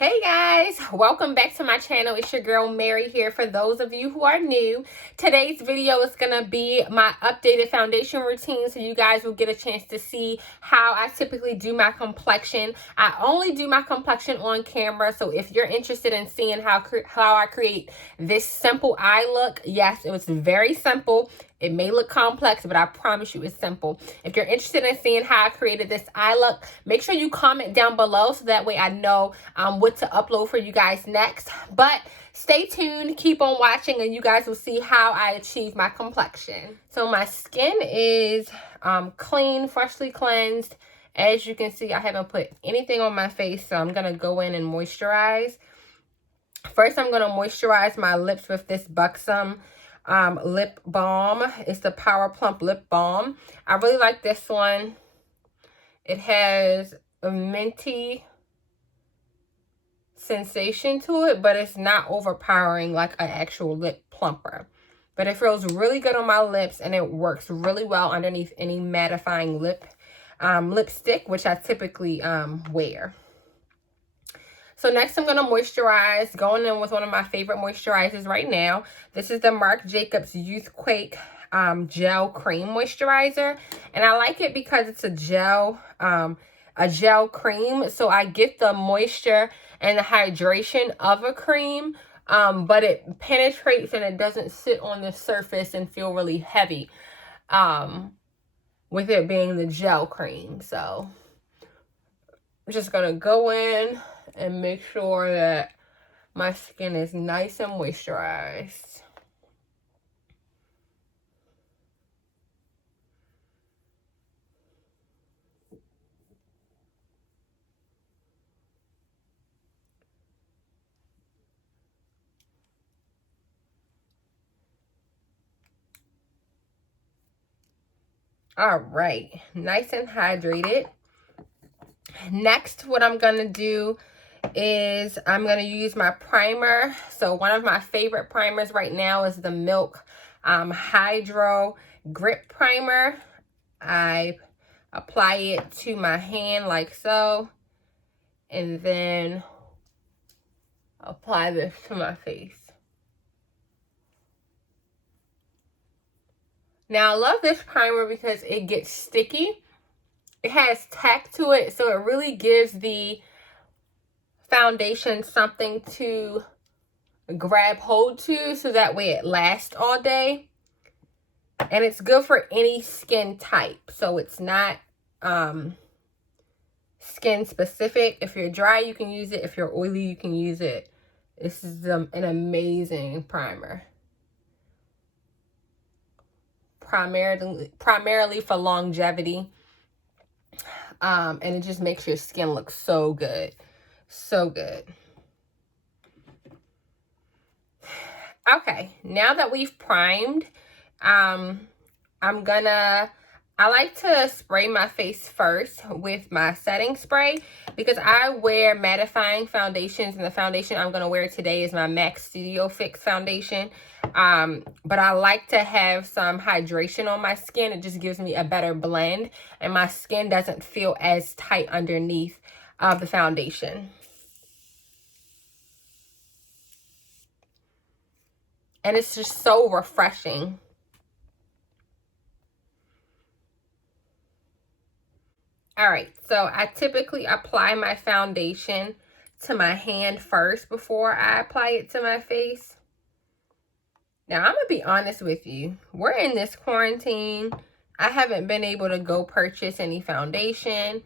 Hey guys, welcome back to my channel. It's your girl Mary here. For those of you who are new, today's video is gonna be my updated foundation routine, so you guys will get a chance to see how I typically do my complexion. I only do my complexion on camera, so if you're interested in seeing how I create this simple eye look, yes, it was very simple. It may look complex, but I promise you it's simple. If you're interested in seeing how I created this eye look, make sure you comment down below so that way I know what to upload for you guys next. But stay tuned, keep on watching, and you guys will see how I achieve my complexion. So my skin is clean, freshly cleansed. As you can see, I haven't put anything on my face, so I'm going to go in and moisturize. First, I'm going to moisturize my lips with this Buxom Lip Balm. It's the Power Plump Lip Balm. I really like this one. It has a minty sensation to it, but it's not overpowering like an actual lip plumper. But it feels really good on my lips, and it works really well underneath any mattifying lipstick, which I typically wear. So next I'm going to moisturize, going in with one of my favorite moisturizers right now. This is the Marc Jacobs Youthquake Gel Cream Moisturizer. And I like it because it's a gel cream. So I get the moisture and the hydration of a cream, but it penetrates and it doesn't sit on the surface and feel really heavy with it being the gel cream. So I'm just going to go in and make sure that my skin is nice and moisturized. All right, nice and hydrated. Next, what I'm going to do is I'm going to use my primer. So one of my favorite primers right now is the Milk Hydro Grip Primer. I apply it to my hand like so, and then apply this to my face. Now I love this primer because it gets sticky. It has tack to it, so it really gives the foundation something to grab hold to, so that way it lasts all day. And it's good for any skin type, so it's not skin specific. If you're dry, you can use it. If you're oily, you can use it. This is an amazing primer. Primarily for longevity. And it just makes your skin look so good. So good. Okay, now that we've primed, I like to spray my face first with my setting spray because I wear mattifying foundations, and the foundation I'm going to wear today is my MAC Studio Fix foundation. But I like to have some hydration on my skin. It just gives me a better blend, and my skin doesn't feel as tight underneath the foundation. And it's just so refreshing. All right, so I typically apply my foundation to my hand first before I apply it to my face. Now, I'm going to be honest with you. We're in this quarantine. I haven't been able to go purchase any foundation.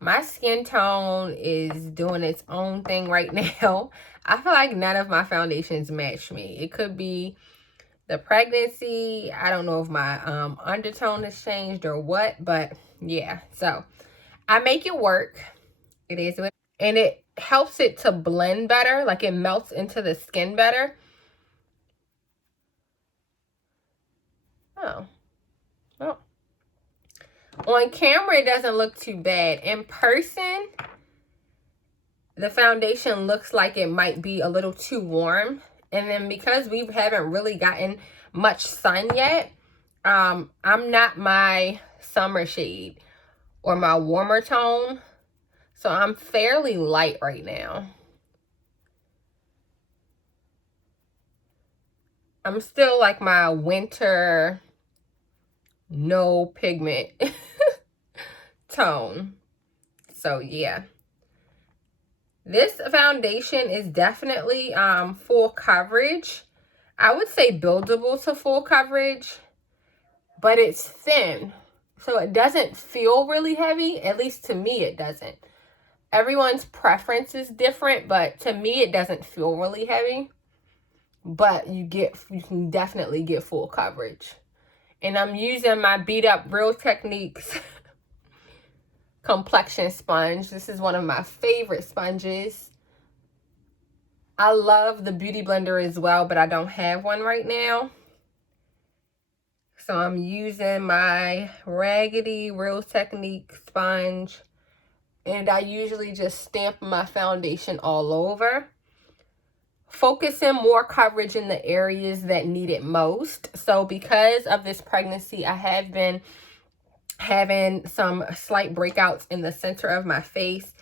My skin tone is doing its own thing right now. I feel like none of my foundations match me. It could be the pregnancy. I don't know if my undertone has changed or what, but yeah. So I make it work. It is what, and it helps it to blend better. Like it melts into the skin better. Oh. Oh. On camera, it doesn't look too bad. In person, the foundation looks like it might be a little too warm. And then because we haven't really gotten much sun yet, I'm not my summer shade or my warmer tone. So I'm fairly light right now. I'm still like my winter no pigment tone. So yeah. This foundation is definitely full coverage. I would say buildable to full coverage, but it's thin. So it doesn't feel really heavy. At least to me, it doesn't. Everyone's preference is different, but to me, it doesn't feel really heavy. But you can definitely get full coverage. And I'm using my Beat Up Real Techniques complexion sponge. This is one of my favorite sponges. I love the Beauty Blender as well, but I don't have one right now. So I'm using my Raggedy Real Technique sponge. And I usually just stamp my foundation all over, focusing more coverage in the areas that need it most. So because of this pregnancy, I have been having some slight breakouts in the center of my face.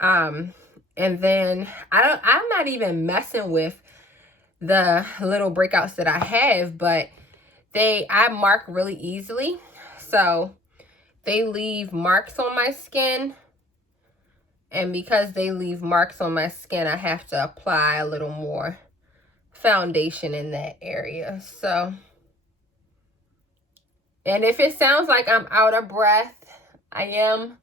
And then I'm not even messing with the little breakouts that I have, but I mark really easily. So they leave marks on my skin. And because they leave marks on my skin, I have to apply a little more foundation in that area. So, and if it sounds like I'm out of breath, I am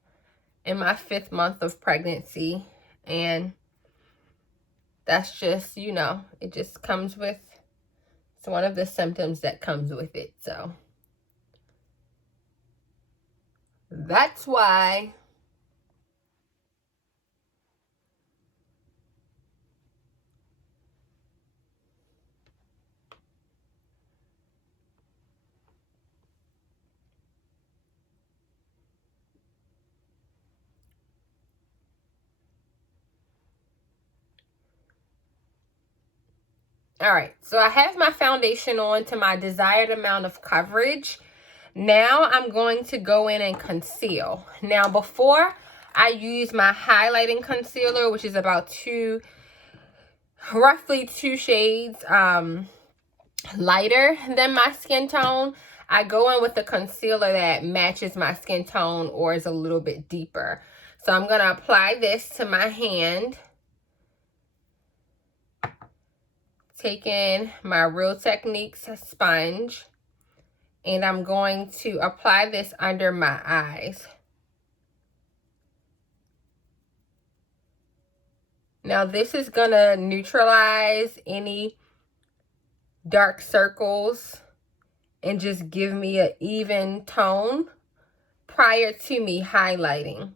in my 5th month of pregnancy. And that's just, you know, it just comes with, it's one of the symptoms that comes with it. So that's why. All right, so I have my foundation on to my desired amount of coverage. Now I'm going to go in and conceal. Now before I use my highlighting concealer, which is about roughly 2 shades lighter than my skin tone, I go in with the concealer that matches my skin tone or is a little bit deeper. So I'm going to apply this to my hand. Taking my Real Techniques sponge, and I'm going to apply this under my eyes. Now this is gonna neutralize any dark circles and just give me an even tone prior to me highlighting.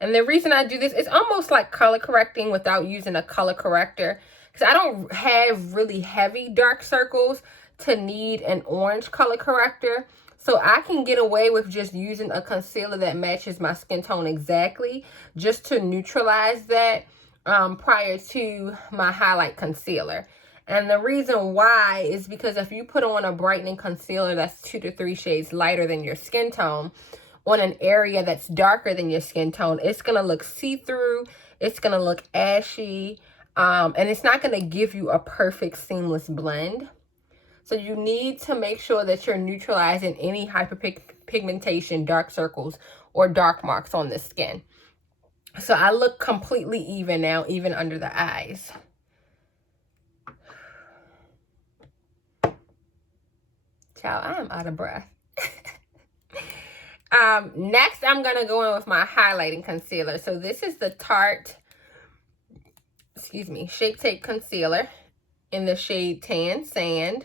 And the reason I do this, it's almost like color correcting without using a color corrector. Because I don't have really heavy dark circles to need an orange color corrector. So I can get away with just using a concealer that matches my skin tone exactly, just to neutralize that prior to my highlight concealer. And the reason why is because if you put on a brightening concealer that's 2 to 3 shades lighter than your skin tone on an area that's darker than your skin tone, it's going to look see-through, it's going to look ashy, and it's not going to give you a perfect seamless blend. So you need to make sure that you're neutralizing any hyperpigmentation, dark circles, or dark marks on the skin. So I look completely even now, even under the eyes. Child, I am out of breath. Next, I'm going to go in with my highlighting concealer. So this is the Tarte, Shape Tape Concealer in the shade Tan Sand.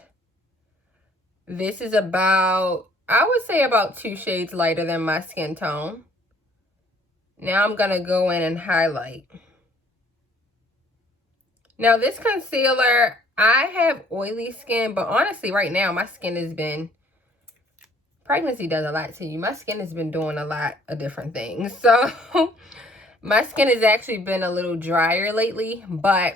This is about, I would say about 2 shades lighter than my skin tone. Now I'm going to go in and highlight. Now this concealer, I have oily skin, but honestly right now my skin has been, pregnancy does a lot to you. My skin has been doing a lot of different things. So my skin has actually been a little drier lately, but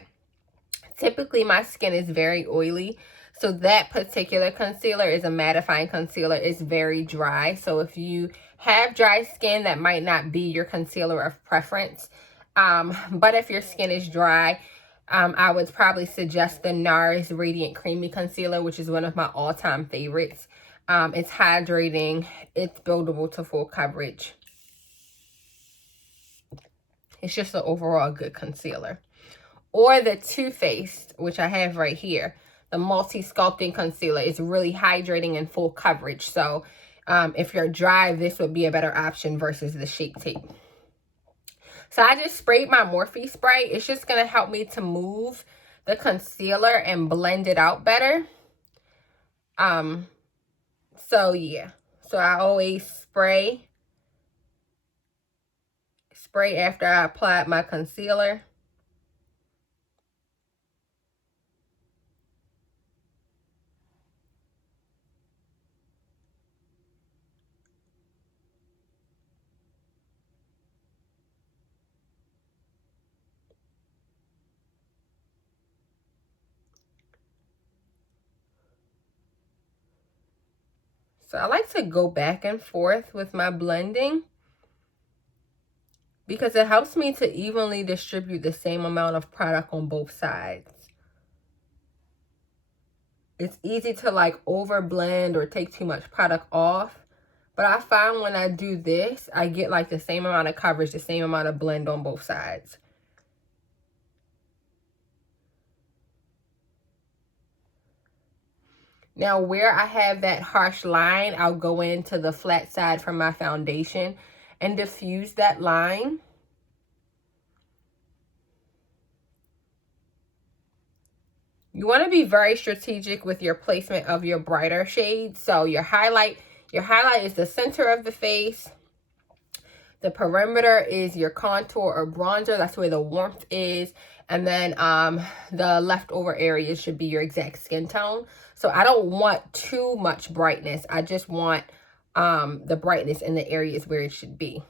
typically my skin is very oily. So that particular concealer is a mattifying concealer. It's very dry. So if you have dry skin, that might not be your concealer of preference. But if your skin is dry, I would probably suggest the NARS Radiant Creamy Concealer, which is one of my all-time favorites. It's hydrating, it's buildable to full coverage. It's just an overall good concealer. Or the Too Faced, which I have right here. The Multi-Sculpting Concealer is really hydrating and full coverage. So if you're dry, this would be a better option versus the Shape Tape. So I just sprayed my Morphe spray. It's just going to help me to move the concealer and blend it out better. So yeah. So I always spray after I applied my concealer. So I like to go back and forth with my blending because it helps me to evenly distribute the same amount of product on both sides. It's easy to like over blend or take too much product off. But I find when I do this, I get like the same amount of coverage, the same amount of blend on both sides. Now where I have that harsh line, I'll go into the flat side from my foundation and diffuse that line. You want to be very strategic with your placement of your brighter shades. So your highlight is the center of the face. The perimeter is your contour or bronzer. That's where the warmth is. And then the leftover areas should be your exact skin tone. So I don't want too much brightness. I just want the brightness in the areas where it should be.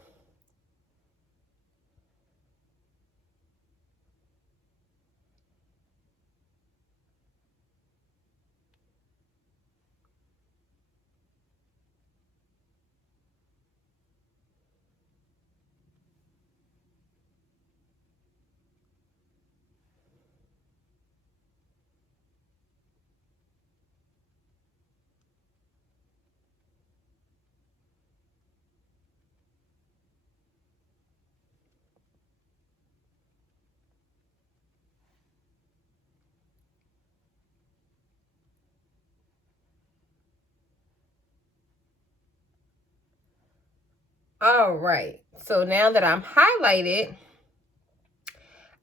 All right, so now that I'm highlighted,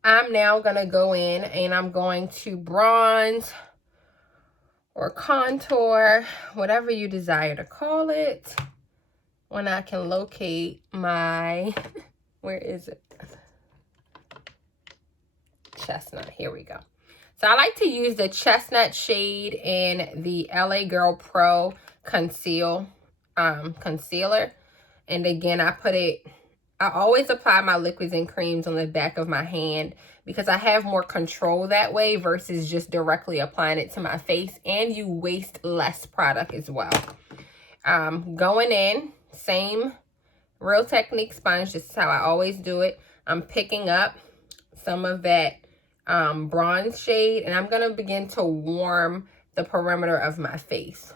I'm now going to go in and I'm going to bronze or contour, whatever you desire to call it. When I can locate my, where is it? Chestnut, here we go. So I like to use the chestnut shade in the LA Girl Pro Conceal concealer. And again, I always apply my liquids and creams on the back of my hand because I have more control that way versus just directly applying it to my face, and you waste less product as well. Going in, same Real Technique sponge, this is how I always do it. I'm picking up some of that bronze shade, and I'm going to begin to warm the perimeter of my face.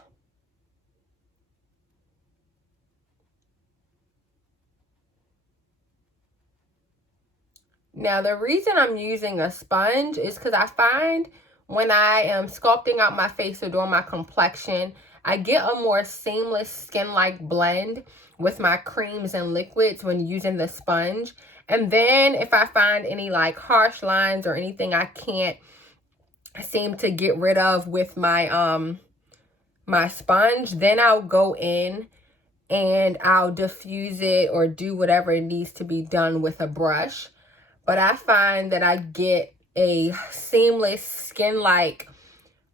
Now, the reason I'm using a sponge is because I find when I am sculpting out my face or doing my complexion, I get a more seamless skin-like blend with my creams and liquids when using the sponge. And then if I find any like harsh lines or anything I can't seem to get rid of with my my sponge, then I'll go in and I'll diffuse it or do whatever needs to be done with a brush. But I find that I get a seamless skin-like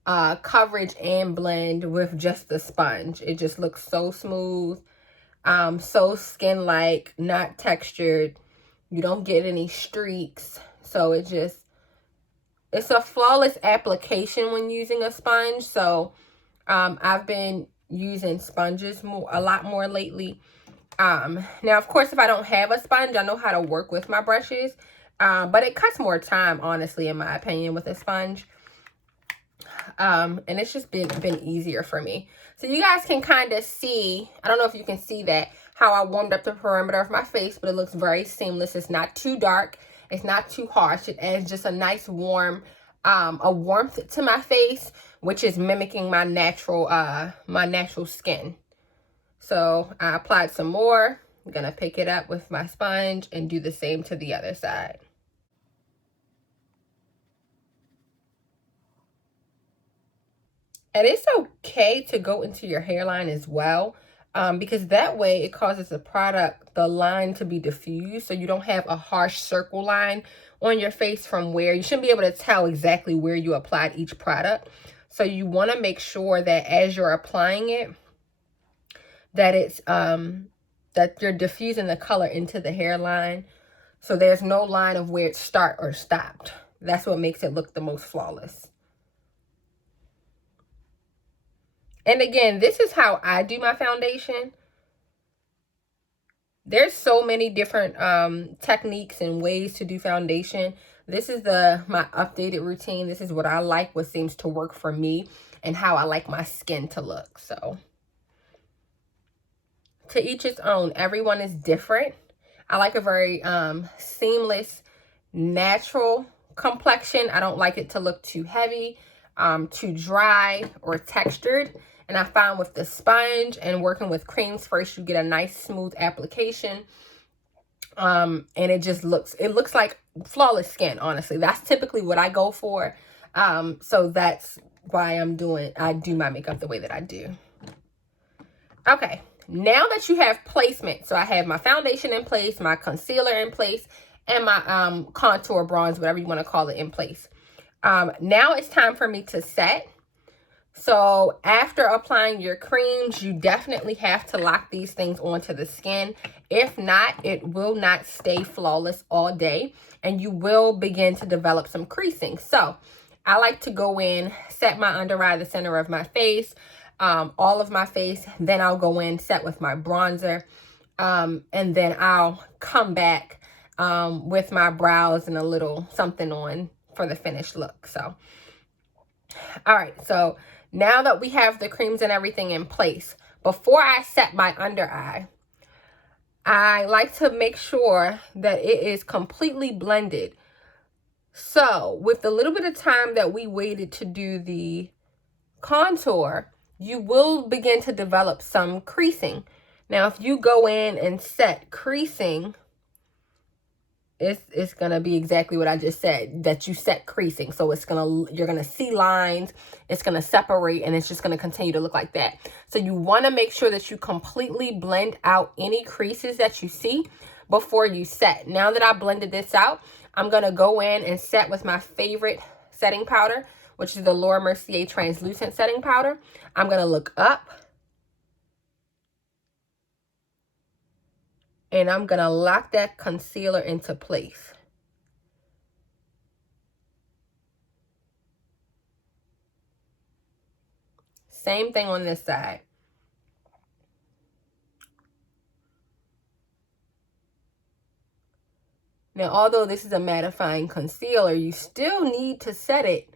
coverage and blend with just the sponge. It just looks so smooth, so skin-like, not textured. You don't get any streaks. So it's a flawless application when using a sponge. So I've been using sponges a lot more lately. Now, of course, if I don't have a sponge, I know how to work with my brushes. But it cuts more time, honestly, in my opinion, with a sponge. And it's just been easier for me. So you guys can kind of see, I don't know if you can see that, how I warmed up the perimeter of my face, but it looks very seamless. It's not too dark. It's not too harsh. It adds just a nice warm, a warmth to my face, which is mimicking my natural skin. So I applied some more. I'm gonna pick it up with my sponge and do the same to the other side. And it's okay to go into your hairline as well, because that way it causes the line to be diffused, so you don't have a harsh circle line on your face from where you shouldn't be able to tell exactly where you applied each product. So you want to make sure that as you're applying it, that it's that you're diffusing the color into the hairline, so there's no line of where it start or stopped. That's what makes it look the most flawless. And again, this is how I do my foundation. There's so many different techniques and ways to do foundation. This is my updated routine. This is what I like, what seems to work for me, and how I like my skin to look. So to each its own. Everyone is different. I like a very seamless, natural complexion. I don't like it to look too heavy, too dry, or textured. And I find with the sponge and working with creams first, you get a nice smooth application. And it just looks like flawless skin, honestly. That's typically what I go for. So that's why I do my makeup the way that I do. Okay, now that you have placement, so I have my foundation in place, my concealer in place, and my contour bronze, whatever you want to call it, in place. Now it's time for me to set. So after applying your creams, you definitely have to lock these things onto the skin. If not, it will not stay flawless all day, and you will begin to develop some creasing. So I like to go in, set my under eye, the center of my face, all of my face. Then I'll go in, set with my bronzer, and then I'll come back with my brows and a little something on for the finished look. So, all right, so now that we have the creams and everything in place, before I set my under eye, I like to make sure that it is completely blended. So with the little bit of time that we waited to do the contour, you will begin to develop some creasing. Now, if you go in and set creasing, it's gonna be exactly what I just said, that you set creasing. So you're gonna see lines, it's gonna separate, and it's just gonna continue to look like that. So you wanna make sure that you completely blend out any creases that you see before you set. Now that I blended this out, I'm gonna go in and set with my favorite setting powder, which is the Mercier translucent setting powder. I'm gonna look up, and I'm gonna lock that concealer into place. Same thing on this side. Now, although this is a mattifying concealer, you still need to set it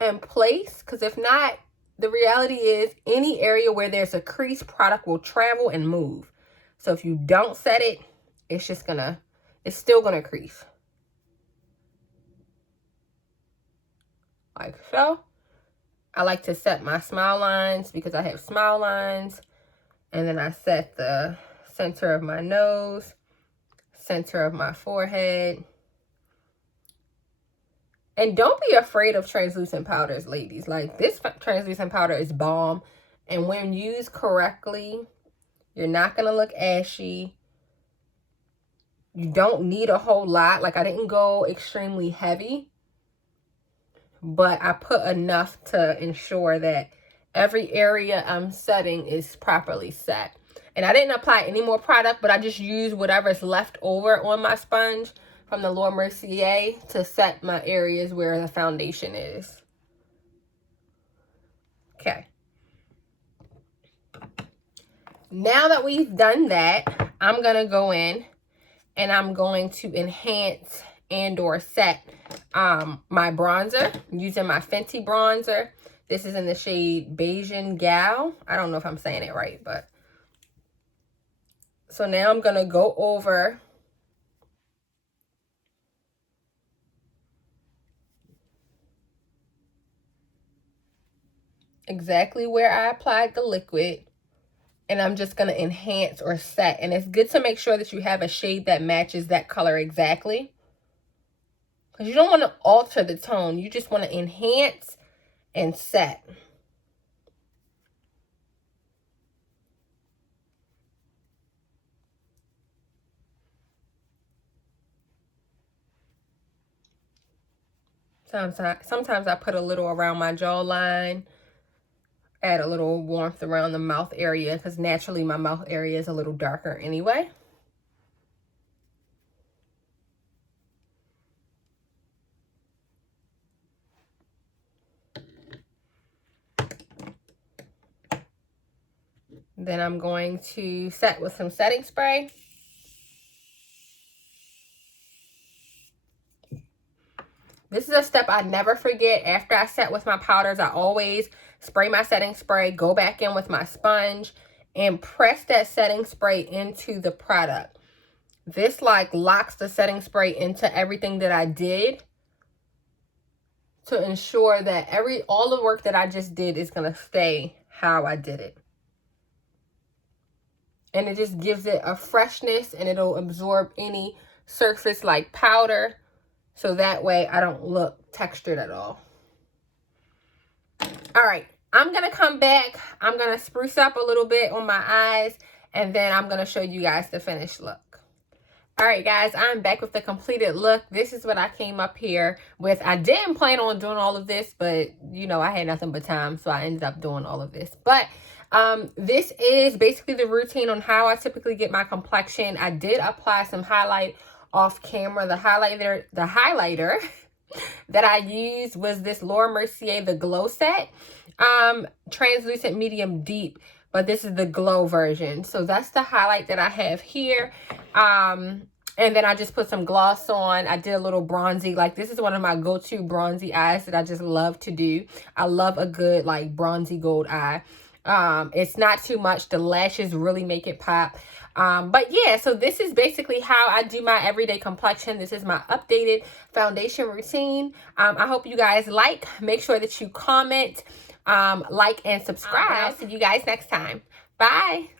in place, because if not, the reality is any area where there's a crease, product will travel and move. So if you don't set it, it's still gonna crease. Like so. I like to set my smile lines because I have smile lines. And then I set the center of my nose, center of my forehead. And don't be afraid of translucent powders, ladies. Like, this translucent powder is bomb. And when used correctly, you're not going to look ashy. You don't need a whole lot. Like, I didn't go extremely heavy, but I put enough to ensure that every area I'm setting is properly set. And I didn't apply any more product, but I just used whatever's left over on my sponge from the Mercier to set my areas where the foundation is. Okay. Now that we've done that, I'm going to go in and I'm going to enhance and or set my bronzer using my Fenty bronzer. This is in the shade Bajan Gal. I don't know if I'm saying it right, but so now I'm going to go over exactly where I applied the liquid, and I'm just going to enhance or set. And it's good to make sure that you have a shade that matches that color exactly, because you don't want to alter the tone. You just want to enhance and set. Sometimes I put a little around my jawline, add a little warmth around the mouth area, because naturally my mouth area is a little darker anyway. Then I'm going to set with some setting spray. This is a step I never forget. After I set with my powders, I always spray my setting spray, go back in with my sponge, and press that setting spray into the product. This like locks the setting spray into everything that I did to ensure that all the work that I just did is going to stay how I did it. And it just gives it a freshness, and it'll absorb any surface like powder. So that way I don't look textured at all. All right, I'm going to come back. I'm going to spruce up a little bit on my eyes, and then I'm going to show you guys the finished look. All right, guys, I'm back with the completed look. This is what I came up here with. I didn't plan on doing all of this, but, you know, I had nothing but time, so I ended up doing all of this. But this is basically the routine on how I typically get my complexion. I did apply some highlight off camera. The highlighter that I used was this Laura Mercier, the Glow Set, translucent medium deep, but this is the glow version. So that's the highlight that I have here. And then I just put some gloss on. I did a little bronzy. Like, this is one of my go-to bronzy eyes that I just love to do. I love a good like bronzy gold eye. It's not too much. The lashes really make it pop. But yeah, so this is basically how I do my everyday complexion. This is my updated foundation routine. I hope you guys make sure that you comment, like, and subscribe. I'll see you guys next time. Bye.